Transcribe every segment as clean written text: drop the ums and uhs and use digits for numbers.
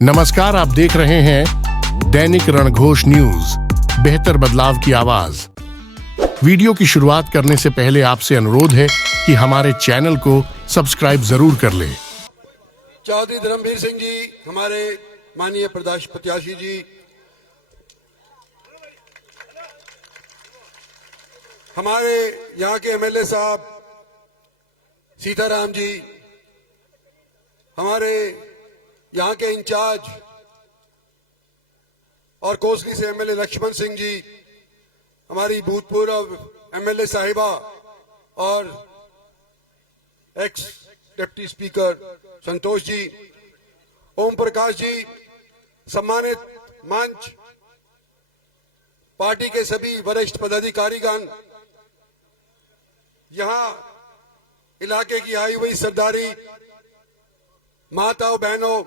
नमस्कार, आप देख रहे हैं दैनिक रणघोष न्यूज, बेहतर बदलाव की आवाज। वीडियो की शुरुआत करने से पहले आपसे अनुरोध है कि हमारे चैनल को सब्सक्राइब जरूर कर लें। चौधरी धर्मवीर सिंह जी, हमारे माननीय प्रत्याशी जी, हमारे यहाँ के एमएलए साहब सीताराम जी, हमारे यहाँ के इंचार्ज और कोसली से एमएलए लक्ष्मण सिंह जी, हमारी भूतपूर्व एमएलए साहिबा और x deputy speaker Santosh ji, Om Prakash ji, सम्मानित मंच, पार्टी के सभी वरिष्ठ पदाधिकारीगण, यहाँ इलाके की आई हुई सरदारी, माताओं, बहनों,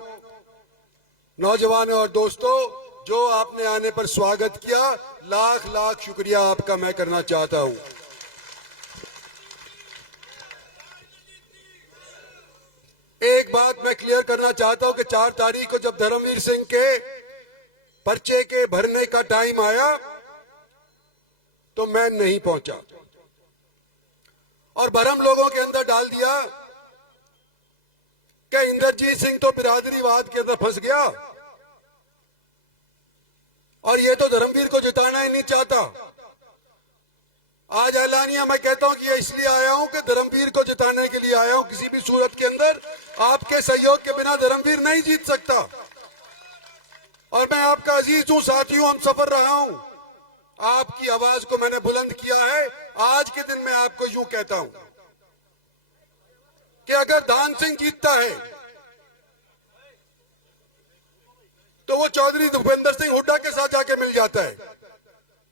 नौजवानों और दोस्तों, जो आपने आने पर स्वागत किया, लाख लाख शुक्रिया आपका मैं करना चाहता हूं। एक बात मैं क्लियर करना चाहता हूं कि 4 तारीख को जब धर्मवीर सिंह के पर्चे के भरने का टाइम आया तो मैं नहीं पहुंचा और भरम लोगों के अंदर डाल दिया कि इंद्रजीत सिंह तो बिरादरीवाद के अंदर फंस गया और ये तो धर्मवीर को जिताना ही नहीं चाहता। आज ऐलानिया मैं कहता हूं कि ये इसलिए आया हूं कि धर्मवीर को जिताने के लिए आया हूं। किसी भी सूरत के अंदर आपके सहयोग के बिना धर्मवीर नहीं जीत सकता और मैं आपका अजीज हूं, साथी हूं, हम सफर रहा हूं। आपकी आवाज को मैंने बुलंद किया है। आज के दिन मैं आपको यूं कहता हूं कि अगर दान सिंह जीतता है तो वो चौधरी भूपेंद्र सिंह हुड्डा के साथ जाके मिल जाता है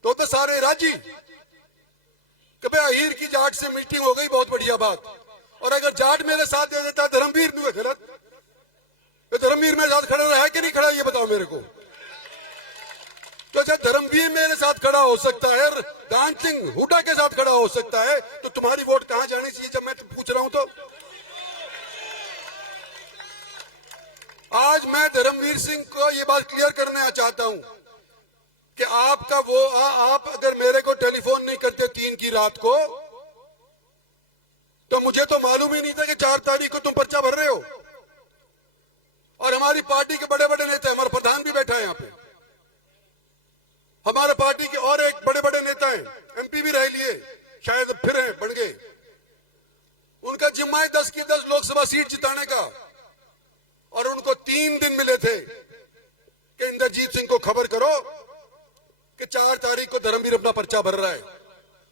तो सारे राजी कि भाई अहीर की जाट से मीटिंग हो गई, बहुत बढ़िया बात। और अगर जाट मेरे साथ दे देता है धर्मवीर, नहीं गलत, तो धर्मवीर मेरे साथ खड़ा रहा है कि नहीं खड़ा, ये बताओ मेरे को। तो जब धर्मवीर मेरे साथ खड़ा हो सकता है, दान सिंह हुड्डा के साथ खड़ा हो सकता है, तो तुम्हारी वोट कहां जानी चाहिए जब मैं पूछ रहा हूं। तो आज मैं धर्मवीर सिंह को ये बात क्लियर करना चाहता हूं कि आपका आप अगर मेरे को टेलीफोन नहीं करते 3 की रात को तो मुझे तो मालूम ही नहीं था कि 4 तारीख को तुम पर्चा भर रहे हो। और हमारी पार्टी के बड़े बड़े नेता, हमारा प्रधान भी बैठा है यहाँ पे, हमारे पार्टी के और एक बड़े बड़े नेता हैं, एमपी भी रह लिए, शायद फिर हैं, बढ़ गए। उनका जिम्मा है 10 की 10 लोकसभा सीट जिताने का और उनको 3 दिन मिले थे कि इंद्रजीत सिंह को खबर करो कि 4 तारीख को धर्मवीर अपना पर्चा भर रहा है।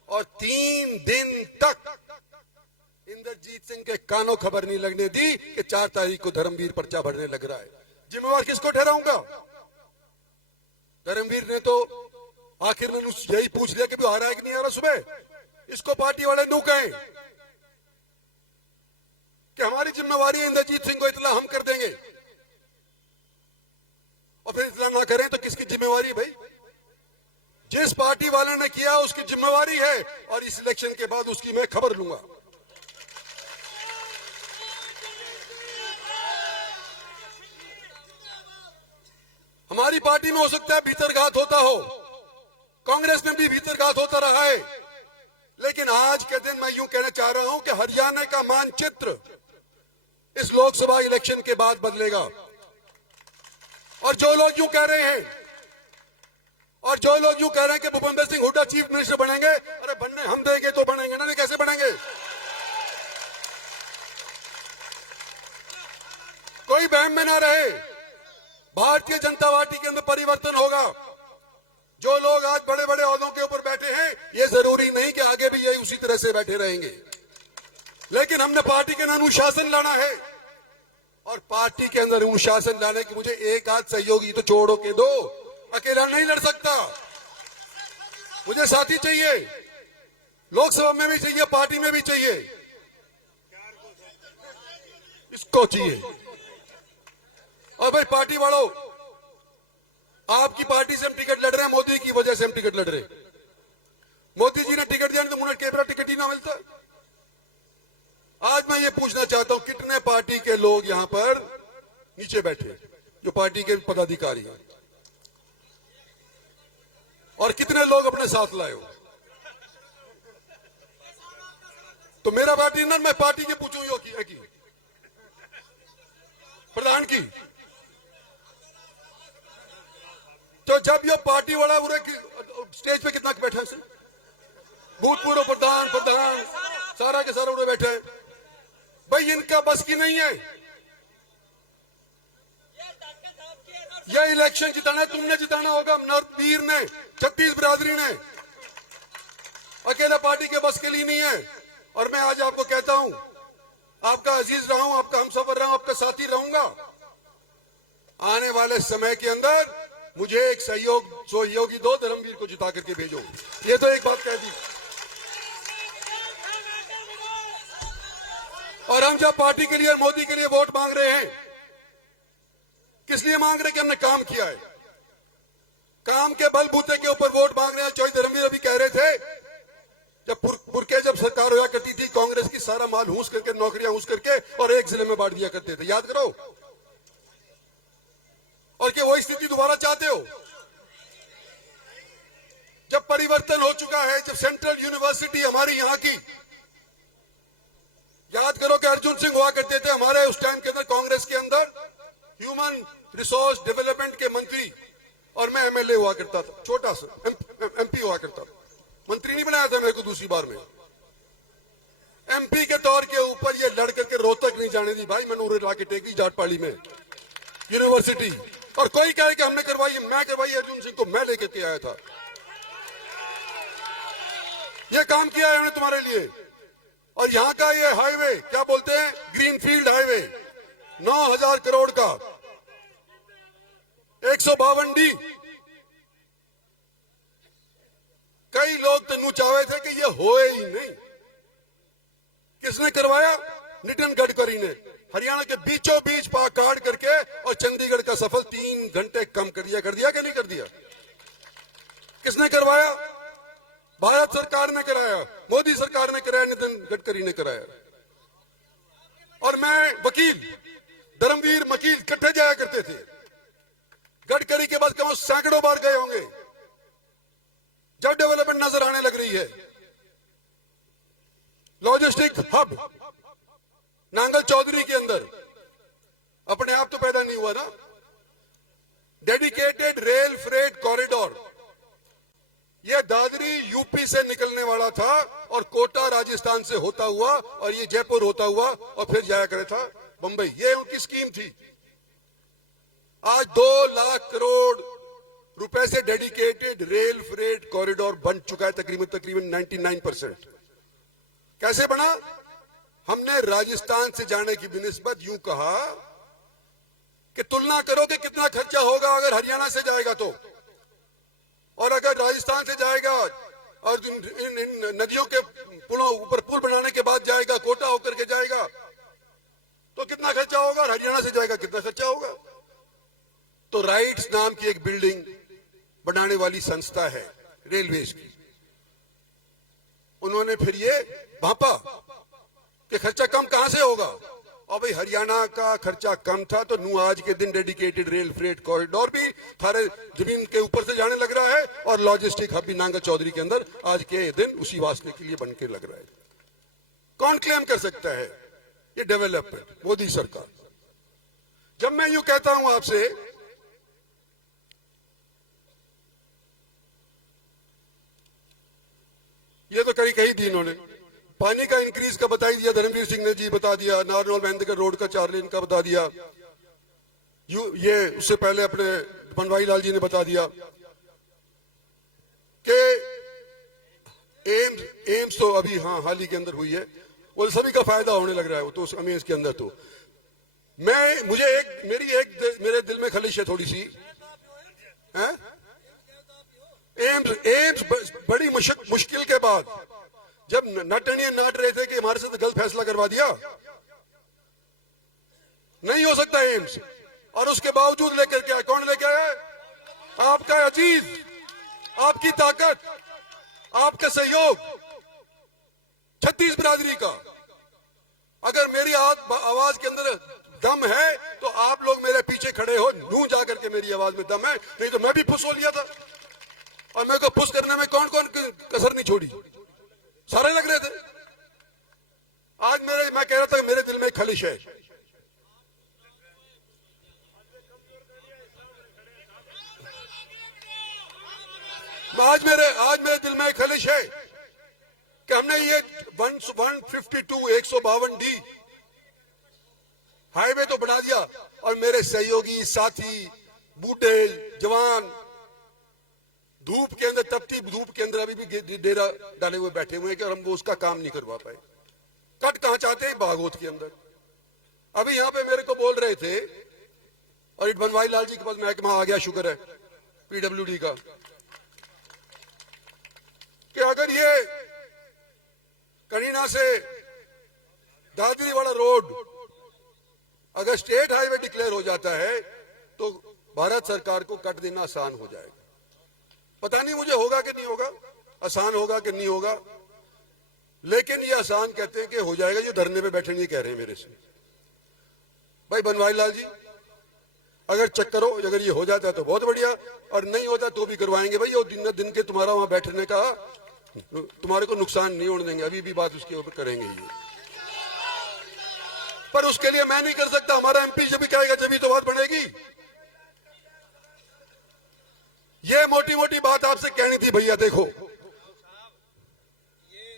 और 3 दिन तक इंद्रजीत सिंह के कानों खबर नहीं लगने दी कि 4 तारीख को धर्मवीर पर्चा भरने लग रहा है। जिम्मेवार किसको ठहराऊंगा? धर्मवीर ने तो आखिर में यही पूछ लिया कि वो आ रहा है कि नहीं आ रहा सुबह। इसको पार्टी वाले नो कहें कि हमारी जिम्मेवारी है, इंद्रजीत सिंह को इतला हम कर देंगे, और फिर इतला ना करें तो किसकी जिम्मेवारी भाई? जिस पार्टी वाले ने किया उसकी जिम्मेवारी है और इस इलेक्शन के बाद उसकी मैं खबर लूंगा। हमारी पार्टी में हो सकता है भीतरघात होता हो, कांग्रेस में भी भीतरघात होता रहा है, लेकिन आज के दिन मैं यूं कहना चाह रहा हूं कि हरियाणा का मानचित्र इस लोकसभा इलेक्शन के बाद बदलेगा। और जो लोग यूं कह रहे हैं कि भूपेंद्र सिंह हुड्डा चीफ मिनिस्टर बनेंगे, अरे बनने हम देंगे तो बनेंगे ना, नहीं कैसे बनेंगे? कोई वहम में ना रहे। भारतीय जनता पार्टी के अंदर परिवर्तन होगा। जो लोग आज बड़े बड़े ओहदों के ऊपर बैठे हैं, ये जरूरी नहीं कि आगे भी ये उसी तरह से बैठे रहेंगे, लेकिन हमने पार्टी के अंदर अनुशासन लाना है। और पार्टी के अंदर अनुशासन लाने की मुझे एक आध सहयोगी तो छोड़ो के दो, अकेला नहीं लड़ सकता, मुझे साथी चाहिए, लोकसभा में भी चाहिए, पार्टी में भी चाहिए, इसको चाहिए। और भाई पार्टी वालों, आपकी पार्टी से हम टिकट लड़ रहे हैं, मोदी की वजह से हम टिकट लड़ रहे हैं। मोदी जी ने टिकट दिया तो मुझे केवरा टिकट ही ना मिलता। आज मैं ये पूछना चाहता हूं कितने पार्टी के लोग यहां पर नीचे बैठे जो पार्टी के पदाधिकारी हैं, और कितने लोग अपने साथ लाए हो। तो मेरा बात नहीं ना, मैं पार्टी के पूछूं यो की प्रधान की। तो जब ये पार्टी वाला पूरे स्टेज पे कितना बैठा है, भूतपूर्व प्रधान सारा के सारा उड़े बैठे हैं। भाई इनका बस की नहीं है। यह इलेक्शन जिताना है, तुमने जिताना होगा, नरपीर ने, 36 बिरादरी ने, अकेला पार्टी के बस के लिए नहीं है। और मैं आज आपको कहता हूं, आपका अजीज रहा हूं, आपका हमसफर रहा हूं, आपका साथी रहूंगा। आने वाले समय के अंदर मुझे एक सहयोगी दो, धर्मवीर को जिता करके भेजो। ये तो एक बात कह दी। और हम जब पार्टी के लिए, मोदी के लिए वोट मांग रहे हैं, किस लिए मांग रहे हैं? कि हमने काम किया है। काम के बलबूते के ऊपर वोट मांग रहे हैं। चौधरी धर्मवीर अभी कह रहे थे, जब सरकार हुआ करती थी कांग्रेस की, सारा माल हूस करके, नौकरियां हूस करके और एक जिले में बांट दिया करते थे, याद करो। और क्या वही स्थिति दोबारा चाहते हो? जब परिवर्तन हो चुका है, जब सेंट्रल यूनिवर्सिटी हमारी यहां की, याद करो कि अर्जुन सिंह हुआ करते थे हमारे उस टाइम के अंदर कांग्रेस के अंदर ह्यूमन रिसोर्स डेवलपमेंट के मंत्री, और मैं एमएलए हुआ करता था, छोटा सा एमपी हुआ करता था। मंत्री नहीं बनाया था मेरे को दूसरी बार में। एमपी के तौर के ऊपर ये लड़ करके रोहतक नहीं जाने दी भाई, मैंने उरे लाके टेकी जाटपाड़ी में यूनिवर्सिटी। और कोई कहे कि हमने करवाई, मैं करवाई, अर्जुन सिंह को मैं लेकर के आया था। ये काम किया है हमने तुम्हारे लिए। और यहां का ये हाईवे, क्या बोलते हैं, ग्रीनफील्ड हाईवे, 9,000 करोड़ का, 152D। कई लोग तो नुचावे थे कि ये होए ही नहीं। किसने करवाया? नितिन गडकरी ने। हरियाणा के बीचों बीच पाक काट करके और चंडीगढ़ का सफर 3 घंटे कम कर दिया कि नहीं कर दिया? किसने करवाया? भारत सरकार ने कराया, मोदी सरकार ने कराया, नितिन गडकरी ने कराया। और मैं वकील, धर्मवीर वकील इकट्ठे जाया करते थे। गडकरी के बाद कम सैकड़ों बार गए होंगे। जब डेवलपमेंट नजर आने लग रही है, लॉजिस्टिक हब नांगल चौधरी के अंदर अपने आप तो पैदा नहीं हुआ ना। डेडिकेटेड रेल फ्रेट कॉरिडोर, यह दादरी यूपी से निकलने वाला था और कोटा राजस्थान से होता हुआ और ये जयपुर होता हुआ और फिर जाया करे था बंबई। ये उनकी स्कीम थी। आज 2 लाख करोड़ रुपए से डेडिकेटेड रेल फ्रेट कॉरिडोर बन चुका है, तकरीबन 99%। कैसे बना? हमने राजस्थान से जाने की बिनिस्बत यूं कहा कि तुलना करो कि कितना खर्चा होगा अगर हरियाणा से जाएगा तो, और अगर राजस्थान से जाएगा और इन नदियों के पुलों ऊपर पुल बनाने के बाद जाएगा, कोटा होकर के जाएगा, तो कितना खर्चा होगा? और हरियाणा से जाएगा कितना खर्चा होगा? तो राइट्स नाम की एक बिल्डिंग बनाने वाली संस्था है रेलवेज की, उन्होंने फिर ये भापा कि खर्चा कम कहां से होगा। और भाई हरियाणा का खर्चा कम था तो नू आज के दिन डेडिकेटेड रेल फ्रेट कॉरिडोर भी थारे जमीन के ऊपर से जाने लग रहा है और लॉजिस्टिक हब भी नांगल चौधरी के अंदर आज के दिन उसी वास्ते के लिए बन के लग रहा है। कौन क्लेम कर सकता है ये डेवलपमेंट? मोदी सरकार। जब मैं यूं कहता हूं आपसे, ये तो कई दी इन्होंने, पानी का इंक्रीज का बता दिया, धर्मवीर सिंह ने जी बता दिया, नारनौल महेंद्रगढ़ रोड का 4 लेन का बता दिया, ये उससे पहले अपने बनवारी लाल जी ने बता दिया कि एम्स तो अभी हाल ही के अंदर हुई है, वो सभी का फायदा होने लग रहा है। वो तो एम्स के अंदर तो मेरे दिल में खलिश है थोड़ी सी, है? एम्स बड़ी मुश्किल के बाद जब नटनिया नाट रहे थे कि हमारे साथ गलत फैसला करवा दिया, नहीं हो सकता एम्स, और उसके बावजूद लेकर के आए। कौन लेकर आया? आपका अजीज, आपकी ताकत, आपका सहयोग, 36 बिरादरी का। अगर मेरी आवाज के अंदर दम है तो आप लोग मेरे पीछे खड़े हो, नू जा करके मेरी आवाज में दम है, नहीं तो मैं भी फुस हो लिया था। और मेरे को फुस करने में कौन कौन कसर नहीं छोड़ी, सारे लग रहे थे। आज मैं कह रहा था मेरे दिल में खलिश है। आज मेरे दिल में खलिश है कि हमने ये 152 हाईवे तो बढ़ा दिया, और मेरे सहयोगी साथी बूढ़े जवान धूप के अंदर, तपती धूप के अंदर अभी भी डेरा डाले हुए बैठे हुए हैं कि हम वो उसका काम नहीं करवा पाए। कट कहां चाहते हैं, बागोत के अंदर। अभी यहां पे मेरे को बोल रहे थे, और बनवारी लाल जी के पास महकमा आ गया, शुक्र है पीडब्ल्यूडी का, कि अगर ये करीना से दादरी वाला रोड अगर स्टेट हाईवे डिक्लेयर हो जाता है तो भारत सरकार को कट देना आसान हो जाएगा। पता नहीं मुझे होगा कि नहीं होगा, आसान होगा कि नहीं होगा, लेकिन ये आसान कहते हैं कि हो जाएगा। ये धरने पे बैठे नहीं कह रहे हैं मेरे से। भाई बनवारी लाल जी, अगर चेक करो, अगर ये हो जाता है तो बहुत बढ़िया, और नहीं होता तो भी करवाएंगे। भाई वो दिन के तुम्हारा वहां बैठने का तुम्हारे को नुकसान नहीं होने देंगे, अभी भी बात उसके ऊपर करेंगे ये। पर उसके लिए मैं नहीं कर सकता, हमारा एमपी जब भी कहेगा जब भी तो बात बढ़ेगी। ये मोटी मोटी बात आपसे कहनी थी भैया। देखो ये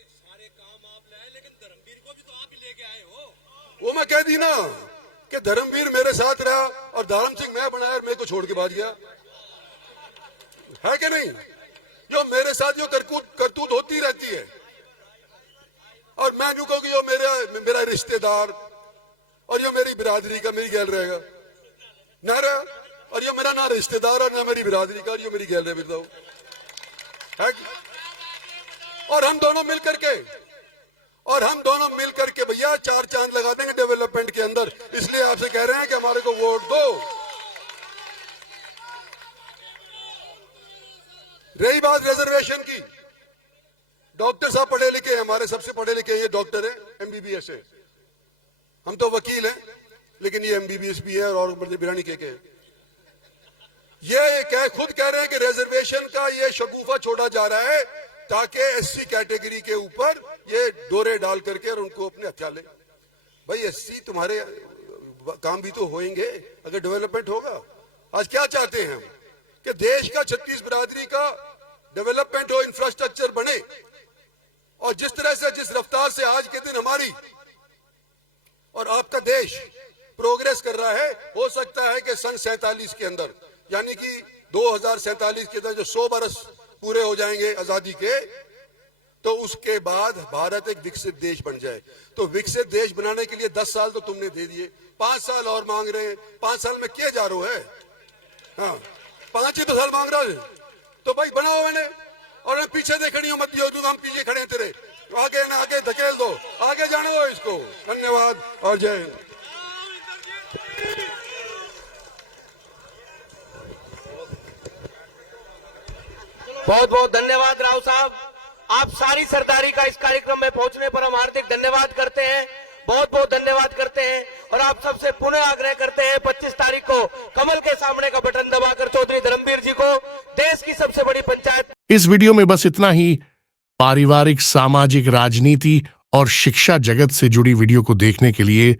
सारे काम आप लाए, लेकिन धर्मवीर को भी तो आप ही लेके आए हो। वो मैं कह दी ना कि धर्मवीर मेरे साथ रहा और धर्म सिंह मैं बनाया और मेरे को छोड़ के भाग गया, है कि नहीं? जो मेरे साथ जो करतूत होती रहती है, और मैं यूं कहूं कि जो मेरा रिश्तेदार और ये मेरी बिरादरी का मेरी गैल रहेगा ना रहा, और ये मेरा ना रिश्तेदार और ना मेरी बिरादरी का, और ये मेरी गैल रहे फिरता हूं, और हम दोनों मिल करके भैया 4 चांद लगा देंगे डेवलपमेंट के अंदर। इसलिए आपसे कह रहे हैं कि हमारे को वोट दो। रही बात रिजर्वेशन की, डॉक्टर साहब पढ़े लिखे हैं, हमारे सबसे पढ़े लिखे ये डॉक्टर है, एमबीबीएस है। हम तो वकील हैं, लेकिन ये एमबीबीएस भी है और बिरानी के ये खुद कह रहे हैं कि रिजर्वेशन का ये शगुफा छोड़ा जा रहा है ताकि एससी कैटेगरी के ऊपर ये डोरे डाल करके और उनको अपने हथियार ले। भाई एससी तुम्हारे काम भी तो होंगे अगर डेवलपमेंट होगा। आज क्या चाहते हैं हम कि देश का 36 बिरादरी का डेवलपमेंट हो, इंफ्रास्ट्रक्चर बने, और जिस तरह से जिस रफ्तार से आज के दिन हमारी और आपका देश प्रोग्रेस कर रहा है, हो सकता है कि सन 47 के अंदर, यानी कि 2047 के अंदर जो 100 बरस पूरे हो जाएंगे आजादी के, तो उसके बाद भारत एक विकसित देश बन जाए। तो विकसित देश बनाने के लिए 10 साल तो तुमने दे दिए, 5 साल और मांग रहे हैं। 5 साल में क्या जा रहा है? हाँ, 5 ही तो साल मांग रहा है। तो भाई बनाओ मैंने, और मैं पीछे देखनी मत दियो, तू हम पीछे खड़े तेरे, आगे ना आगे धकेल दो, आगे जाने दो इसको। धन्यवाद और जय हिंद। बहुत बहुत धन्यवाद राव साहब, आप सारी सरदारी का इस कार्यक्रम में पहुंचने पर हम हार्दिक धन्यवाद करते हैं, बहुत बहुत धन्यवाद करते हैं। और आप सबसे पुनः आग्रह करते हैं 25 तारीख को कमल के सामने का बटन दबाकर चौधरी धर्मवीर जी को देश की सबसे बड़ी पंचायत। इस वीडियो में बस इतना ही। पारिवारिक, सामाजिक, राजनीति और शिक्षा जगत से जुड़ी वीडियो को देखने के लिए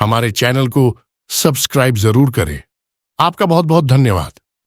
हमारे चैनल को सब्सक्राइब जरूर करें। आपका बहुत बहुत धन्यवाद।